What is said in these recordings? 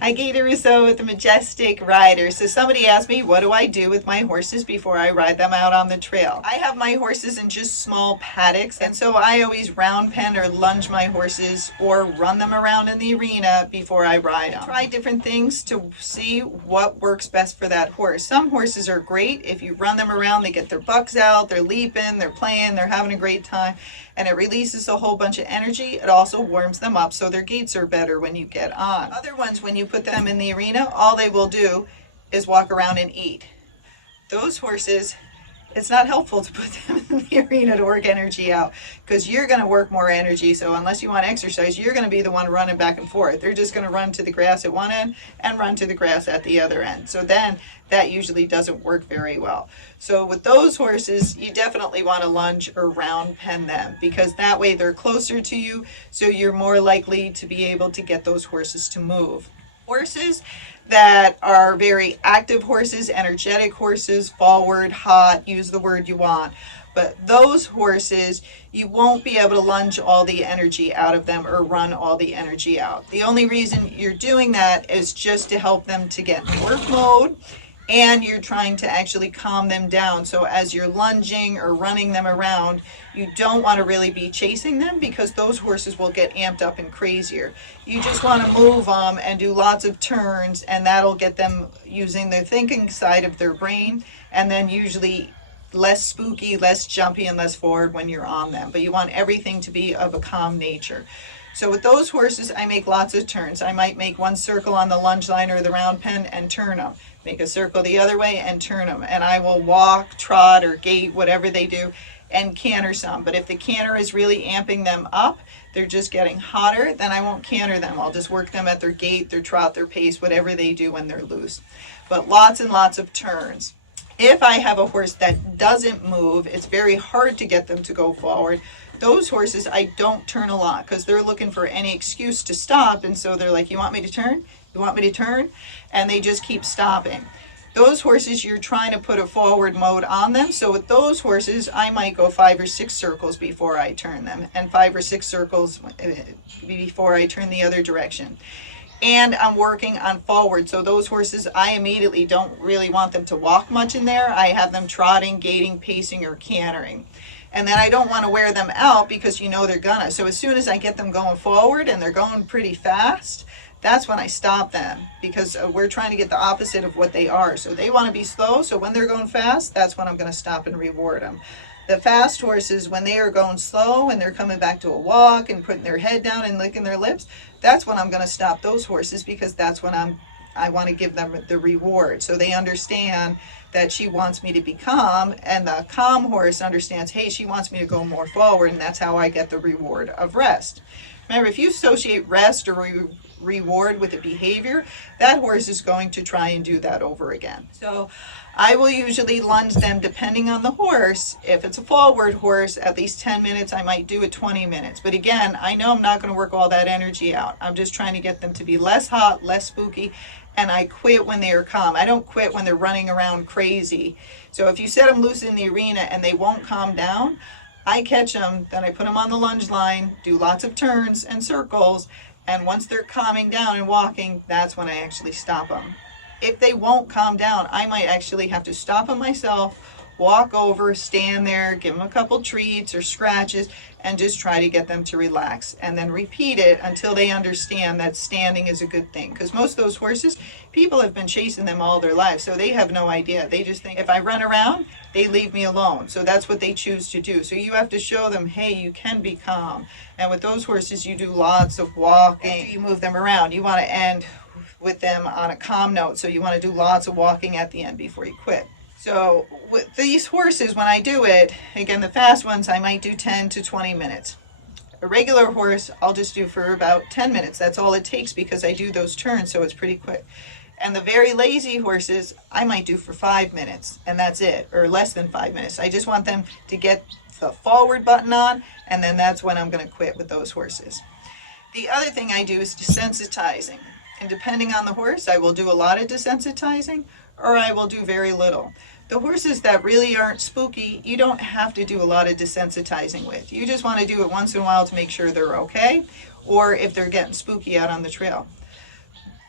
Hi, Gaye DeRusso with the Majestic Rider. So somebody asked me, what do I do with my horses before I ride them out on the trail? I have my horses in just small paddocks, and so I always round pen or lunge my horses or run them around in the arena before I ride them. Try different things to see what works best for that horse. Some horses are great. If you run them around, they get their bucks out, they're leaping, they're playing, they're having a great time, and it releases a whole bunch of energy. It also warms them up so their gaits are better when you get on. Other ones, when you put them in the arena, all they will do is walk around and eat. Those horses, it's not helpful to put them in the arena to work energy out because you're going to work more energy. So unless you want to exercise, you're going to be the one running back and forth. They're just going to run to the grass at one end and run to the grass at the other end. So then that usually doesn't work very well. So with those horses, you definitely want to lunge or round pen them because that way they're closer to you. So you're more likely to be able to get those horses to move. Horses that are very active horses, energetic horses, forward, hot, use the word you want. But those horses, you won't be able to lunge all the energy out of them or run all the energy out. The only reason you're doing that is just to help them to get in work mode, and you're trying to actually calm them down. So as you're lunging or running them around, you don't want to really be chasing them because those horses will get amped up and crazier. You just want to move them and do lots of turns, and that'll get them using the thinking side of their brain, and then usually less spooky, less jumpy, and less forward when you're on them. But you want everything to be of a calm nature. So with those horses, I make lots of turns. I might make one circle on the lunge line or the round pen and turn them. Make a circle the other way and turn them. And I will walk, trot, or gait, whatever they do, and canter some. But if the canter is really amping them up, they're just getting hotter, then I won't canter them. I'll just work them at their gait, their trot, their pace, whatever they do when they're loose. But lots and lots of turns. If I have a horse that doesn't move, it's very hard to get them to go forward. Those horses, I don't turn a lot because they're looking for any excuse to stop. And so they're like, you want me to turn? You want me to turn? And they just keep stopping. Those horses, you're trying to put a forward mode on them. So with those horses, I might go 5 or 6 circles before I turn them, and 5 or 6 circles before I turn the other direction. And I'm working on forward. So those horses, I immediately don't really want them to walk much in there. I have them trotting, gaiting, pacing, or cantering. And then I don't want to wear them out because you know they're gonna. So as soon as I get them going forward and they're going pretty fast, that's when I stop them because we're trying to get the opposite of what they are. So they want to be slow. So when they're going fast, that's when I'm going to stop and reward them. The fast horses, when they are going slow and they're coming back to a walk and putting their head down and licking their lips, that's when I'm going to stop those horses because that's when I want to give them the reward. So they understand that she wants me to be calm, and the calm horse understands, hey, she wants me to go more forward, and that's how I get the reward of rest. Remember, if you associate rest or reward with a behavior, that horse is going to try and do that over again. So I will usually lunge them depending on the horse. If it's a forward horse, at least 10 minutes, I might do it 20 minutes. But again, I know I'm not going to work all that energy out. I'm just trying to get them to be less hot, less spooky, and I quit when they are calm. I don't quit when they're running around crazy. So if you set them loose in the arena and they won't calm down, I catch them, then I put them on the lunge line, do lots of turns and circles, and once they're calming down and walking, that's when I actually stop them. If they won't calm down, I might actually have to stop them myself, walk over, stand there, give them a couple treats or scratches, and just try to get them to relax. And then repeat it until they understand that standing is a good thing. Because most of those horses, people have been chasing them all their lives, so they have no idea. They just think if I run around, they leave me alone. So that's what they choose to do. So you have to show them, hey, you can be calm. And with those horses, you do lots of walking. After you move them around, you want to end with them on a calm note. So you want to do lots of walking at the end before you quit. So with these horses, when I do it, again, the fast ones, I might do 10 to 20 minutes. A regular horse, I'll just do for about 10 minutes. That's all it takes because I do those turns, so it's pretty quick. And the very lazy horses, I might do for 5 minutes, and that's it, or less than 5 minutes. I just want them to get the forward button on, and then that's when I'm going to quit with those horses. The other thing I do is desensitizing. And depending on the horse, I will do a lot of desensitizing, or I will do very little. The horses that really aren't spooky, you don't have to do a lot of desensitizing with. You just want to do it once in a while to make sure they're okay, or if they're getting spooky out on the trail.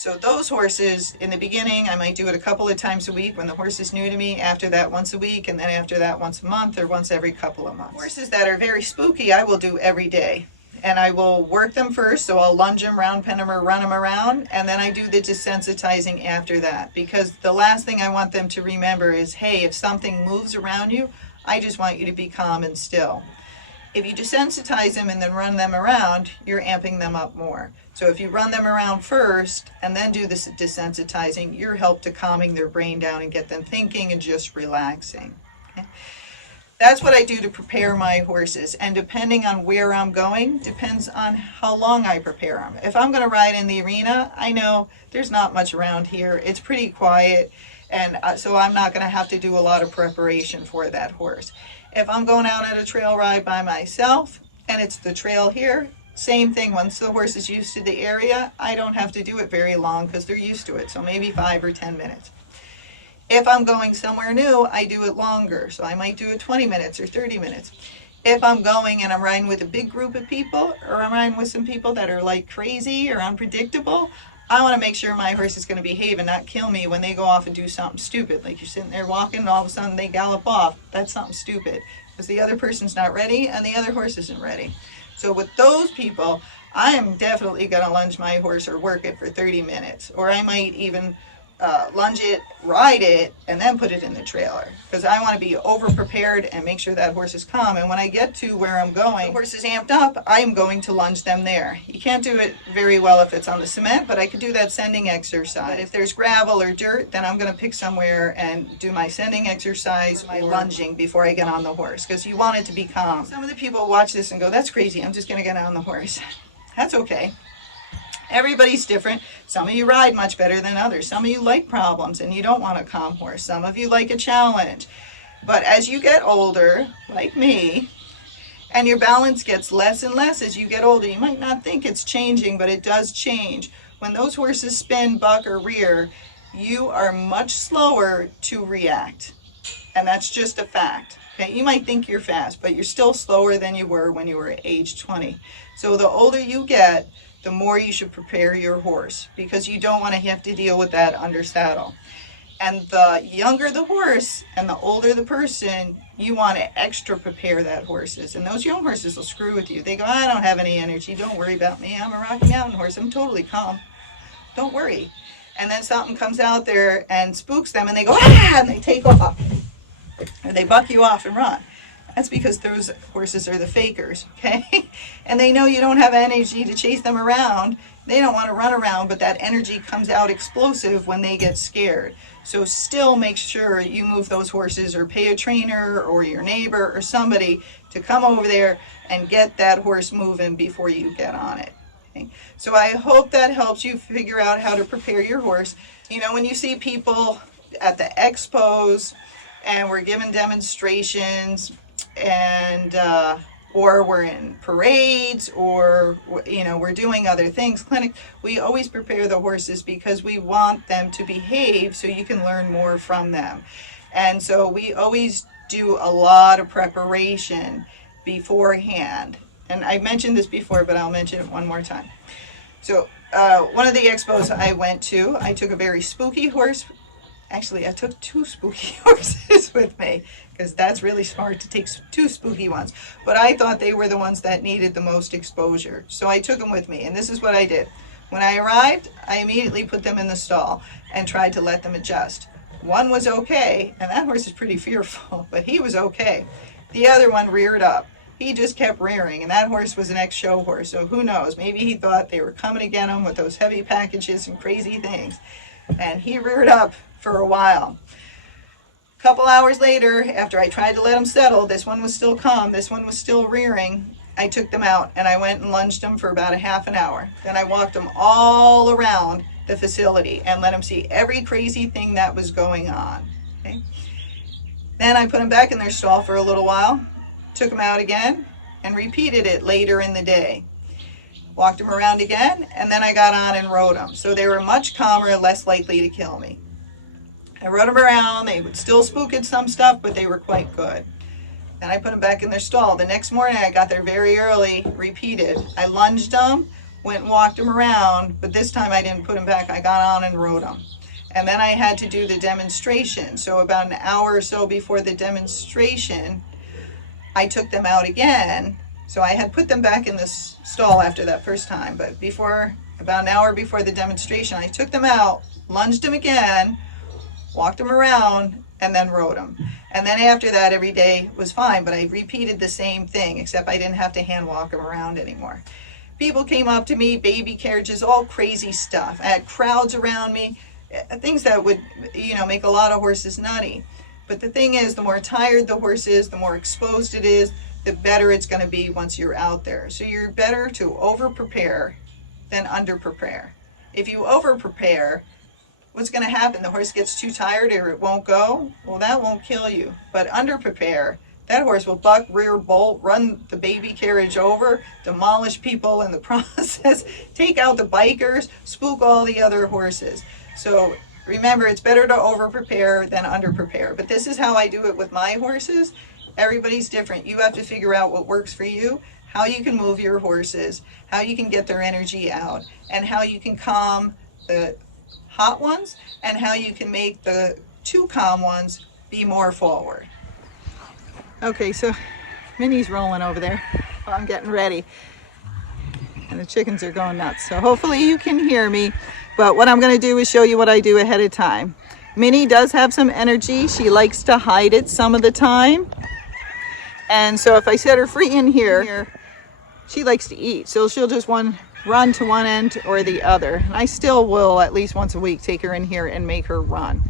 So those horses, in the beginning, I might do it a couple of times a week when the horse is new to me, after that once a week, and then after that once a month or once every couple of months. Horses that are very spooky, I will do every day. And I will work them first, so I'll lunge them, round pen them, or run them around, and then I do the desensitizing after that. Because the last thing I want them to remember is, hey, if something moves around you, I just want you to be calm and still. If you desensitize them and then run them around, you're amping them up more. So if you run them around first and then do this desensitizing, you're help to calming their brain down and get them thinking and just relaxing. Okay? That's what I do to prepare my horses. And depending on where I'm going, depends on how long I prepare them. If I'm going to ride in the arena, I know there's not much around here. It's pretty quiet. And so I'm not going to have to do a lot of preparation for that horse. If I'm going out at a trail ride by myself and it's the trail here, same thing. Once the horse is used to the area, I don't have to do it very long because they're used to it. So maybe 5 or 10 minutes. If I'm going somewhere new, I do it longer. So I might do it 20 minutes or 30 minutes. If I'm going and I'm riding with a big group of people, or I'm riding with some people that are like crazy or unpredictable, I want to make sure my horse is going to behave and not kill me when they go off and do something stupid. Like you're sitting there walking and all of a sudden they gallop off. That's something stupid because the other person's not ready and the other horse isn't ready. So with those people, I am definitely going to lunge my horse or work it for 30 minutes. Or I might even lunge it, ride it, and then put it in the trailer. Because I want to be over prepared and make sure that horse is calm. And when I get to where I'm going, the horse is amped up, I am going to lunge them there. You can't do it very well if it's on the cement, but I could do that sending exercise. But if there's gravel or dirt, then I'm going to pick somewhere and do my sending exercise, my lunging before I get on the horse. Because you want it to be calm. Some of the people watch this and go, that's crazy, I'm just going to get on the horse. That's okay. Everybody's different. Some of you ride much better than others. Some of you like problems and you don't want a calm horse. Some of you like a challenge. But as you get older, like me, and your balance gets less and less as you get older, you might not think it's changing, but it does change. When those horses spin, buck, or rear, you are much slower to react. And that's just a fact. Okay? You might think you're fast, but you're still slower than you were when you were at age 20. So the older you get, the more you should prepare your horse, because you don't want to have to deal with that under saddle. And the younger the horse and the older the person, you want to extra prepare that horses. And those young horses will screw with you. They go, I don't have any energy. Don't worry about me. I'm a Rocky Mountain horse. I'm totally calm. Don't worry. And then something comes out there and spooks them and they go, ah, and they take off. Or they buck you off and run. That's because those horses are the fakers, okay? And they know you don't have energy to chase them around. They don't want to run around, but that energy comes out explosive when they get scared. So still make sure you move those horses or pay a trainer or your neighbor or somebody to come over there and get that horse moving before you get on it. Okay? So I hope that helps you figure out how to prepare your horse. You know, when you see people at the expos and we're giving demonstrations, and or we're in parades, or you know, we're doing other things, clinic, we always prepare the horses because we want them to behave so you can learn more from them. And so we always do a lot of preparation beforehand. And I mentioned this before, but I'll mention it one more time. So one of the expos I went to, I took a very spooky horse. Actually, I took 2 spooky horses with me, because that's really smart to take 2 spooky ones. But I thought they were the ones that needed the most exposure. So I took them with me, and this is what I did. When I arrived, I immediately put them in the stall and tried to let them adjust. One was okay, and that horse is pretty fearful, but he was okay. The other one reared up. He just kept rearing, and that horse was an ex-show horse, so who knows? Maybe he thought they were coming to get him with those heavy packages and crazy things. And he reared up for a while. A couple hours later, after I tried to let them settle, this one was still calm, this one was still rearing, I took them out and I went and lunged them for about a half an hour. Then I walked them all around the facility and let them see every crazy thing that was going on. Okay? Then I put them back in their stall for a little while, took them out again, and repeated it later in the day. Walked them around again, and then I got on and rode them. So they were much calmer and less likely to kill me. I rode them around. They would still spook at some stuff, but they were quite good. Then I put them back in their stall. The next morning, I got there very early, repeated. I lunged them, went and walked him around, but this time I didn't put him back. I got on and rode him. And then I had to do the demonstration. So about an hour or so before the demonstration, I took them out again. So I had put them back in this stall after that first time, but about an hour before the demonstration, I took them out, lunged them again, walked them around, and then rode them. And then after that, every day was fine, but I repeated the same thing, except I didn't have to hand walk them around anymore. People came up to me, baby carriages, all crazy stuff. I had crowds around me, things that would, make a lot of horses nutty. But the thing is, the more tired the horse is, the more exposed it is, the better it's going to be once you're out there. So you're better to over-prepare than under-prepare. If you over-prepare, what's going to happen? The horse gets too tired or it won't go? Well, that won't kill you. But under-prepare, that horse will buck, rear, bolt, run the baby carriage over, demolish people in the process, take out the bikers, spook all the other horses. So remember, it's better to over-prepare than under-prepare. But this is how I do it with my horses. Everybody's different. You have to figure out what works for you, how you can move your horses, how you can get their energy out, and how you can calm the hot ones, and how you can make the too calm ones be more forward. Okay, so Minnie's rolling over there while I'm getting ready. And the chickens are going nuts. So hopefully you can hear me. But what I'm going to do is show you what I do ahead of time. Minnie does have some energy. She likes to hide it some of the time. And so if I set her free in here, she likes to eat. So she'll just run to one end or the other. And I still will at least once a week take her in here and make her run,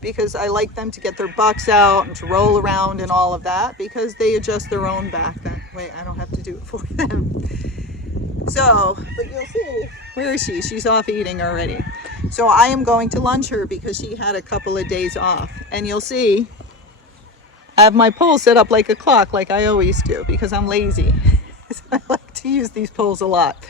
because I like them to get their bucks out and to roll around and all of that, because they adjust their own back that way. I don't have to do it for them. So, but you'll see, where is she? She's off eating already. So I am going to lunge her because she had a couple of days off. And you'll see, I have my pole set up like a clock, like I always do, because I'm lazy. I like to use these poles a lot.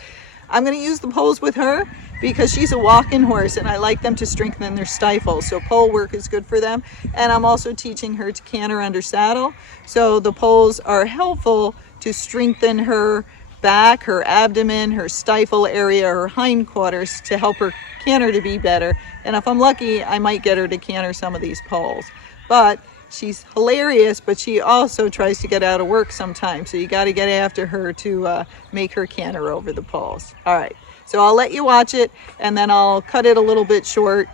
I'm going to use the poles with her because she's a walk-in horse and I like them to strengthen their stifle. So pole work is good for them. And I'm also teaching her to canter under saddle. So the poles are helpful to strengthen her back, her abdomen, her stifle area, her hindquarters, to help her canter to be better. And if I'm lucky, I might get her to canter some of these poles. But she's hilarious, but she also tries to get out of work sometimes. So you got to get after her to make her canter over the poles. All right, so I'll let you watch it and then I'll cut it a little bit short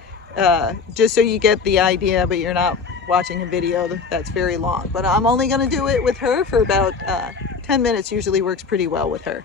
just so you get the idea, but you're not watching a video that's very long. But I'm only going to do it with her for about 10 minutes. Usually works pretty well with her.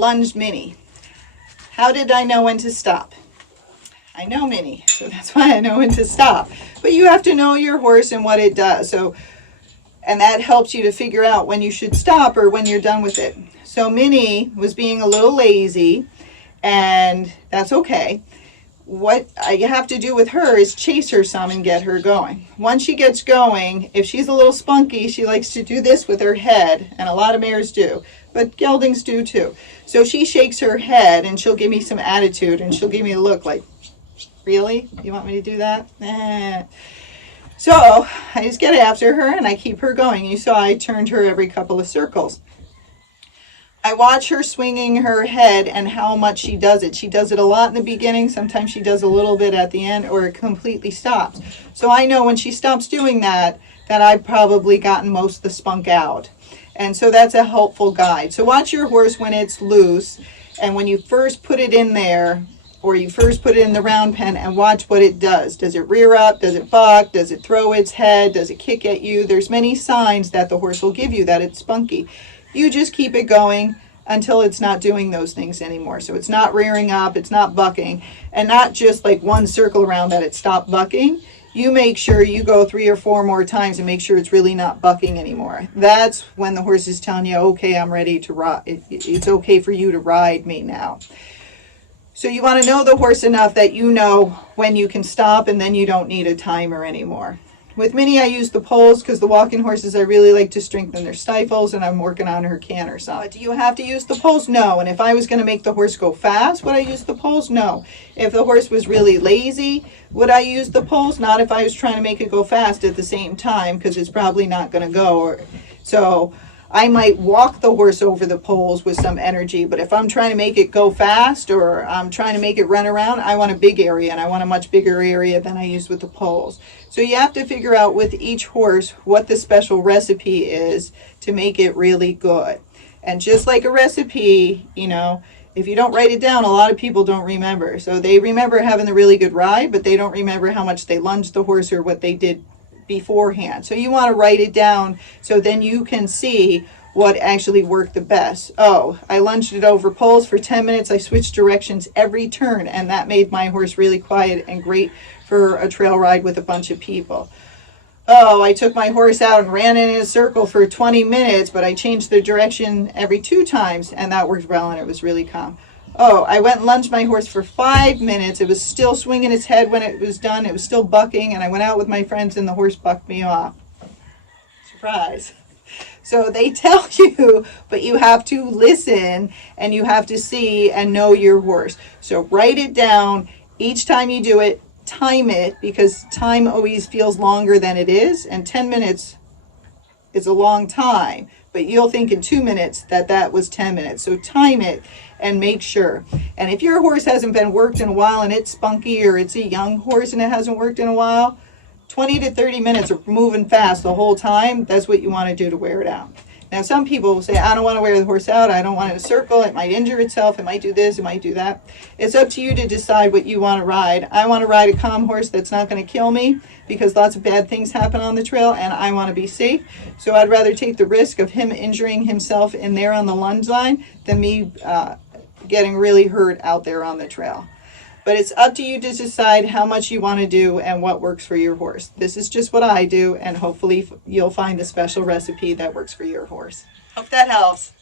lunged Minnie. How did I know when to stop? I know Minnie, so that's why I know when to stop. But you have to know your horse and what it does. And that helps you to figure out when you should stop or when you're done with it. So Minnie was being a little lazy, and that's okay. What you have to do with her is chase her some and get her going. Once she gets going, if she's a little spunky, she likes to do this with her head, and a lot of mares do, but geldings do too. So she shakes her head, and she'll give me some attitude, and she'll give me a look like, really? You want me to do that? Eh. So I just get after her, and I keep her going. You saw I turned her every couple of circles. I watch her swinging her head and how much she does it. She does it a lot in the beginning. Sometimes she does a little bit at the end, or it completely stops. So I know when she stops doing that, that I've probably gotten most of the spunk out. And so that's a helpful guide. So watch your horse when it's loose, and when you first put it in there, or you first put it in the round pen, and watch what it does. Does it rear up? Does it buck? Does it throw its head? Does it kick at you? There's many signs that the horse will give you that it's spunky. You just keep it going until it's not doing those things anymore. So it's not rearing up, it's not bucking, and not just like one circle around that it stopped bucking. You make sure you go 3 or 4 more times and make sure it's really not bucking anymore. That's when the horse is telling you, okay, I'm ready to ride. It's okay for you to ride me now. So you want to know the horse enough that you know when you can stop, and then you don't need a timer anymore. With Minnie, I use the poles because the walking horses, I really like to strengthen their stifles, and I'm working on her canter some. Do you have to use the poles? No. And if I was going to make the horse go fast, would I use the poles? No. If the horse was really lazy, would I use the poles? Not if I was trying to make it go fast at the same time, because it's probably not going to go. So I might walk the horse over the poles with some energy, but if I'm trying to make it go fast, or I'm trying to make it run around, I want a big area, and I want a much bigger area than I use with the poles. So you have to figure out with each horse what the special recipe is to make it really good. And just like a recipe, you know, if you don't write it down, a lot of people don't remember. So they remember having the really good ride, but they don't remember how much they lunged the horse or what they did beforehand. So you want to write it down so then you can see what actually worked the best. Oh, I lunged it over poles for 10 minutes. I switched directions every turn, and that made my horse really quiet and great for a trail ride with a bunch of people. Oh, I took my horse out and ran in a circle for 20 minutes, but I changed the direction every 2 times, and that worked well, and it was really calm. Oh, I went and lunged my horse for 5 minutes. It was still swinging its head when it was done. It was still bucking, and I went out with my friends, and the horse bucked me off. Surprise. So they tell you, but you have to listen, and you have to see and know your horse. So write it down. Each time you do it, time it, because time always feels longer than it is, and 10 minutes is a long time, but you'll think in 2 minutes that that was 10 minutes. So time it and make sure. And if your horse hasn't been worked in a while and it's spunky, or it's a young horse and it hasn't worked in a while, 20 to 30 minutes of moving fast the whole time, that's what you want to do to wear it out. Now, some people will say, I don't want to wear the horse out. I don't want it to circle. It might injure itself. It might do this. It might do that. It's up to you to decide what you want to ride. I want to ride a calm horse that's not going to kill me, because lots of bad things happen on the trail, and I want to be safe. So I'd rather take the risk of him injuring himself in there on the lunge line than me getting really hurt out there on the trail. But it's up to you to decide how much you want to do and what works for your horse. This is just what I do, and hopefully you'll find a special recipe that works for your horse. Hope that helps.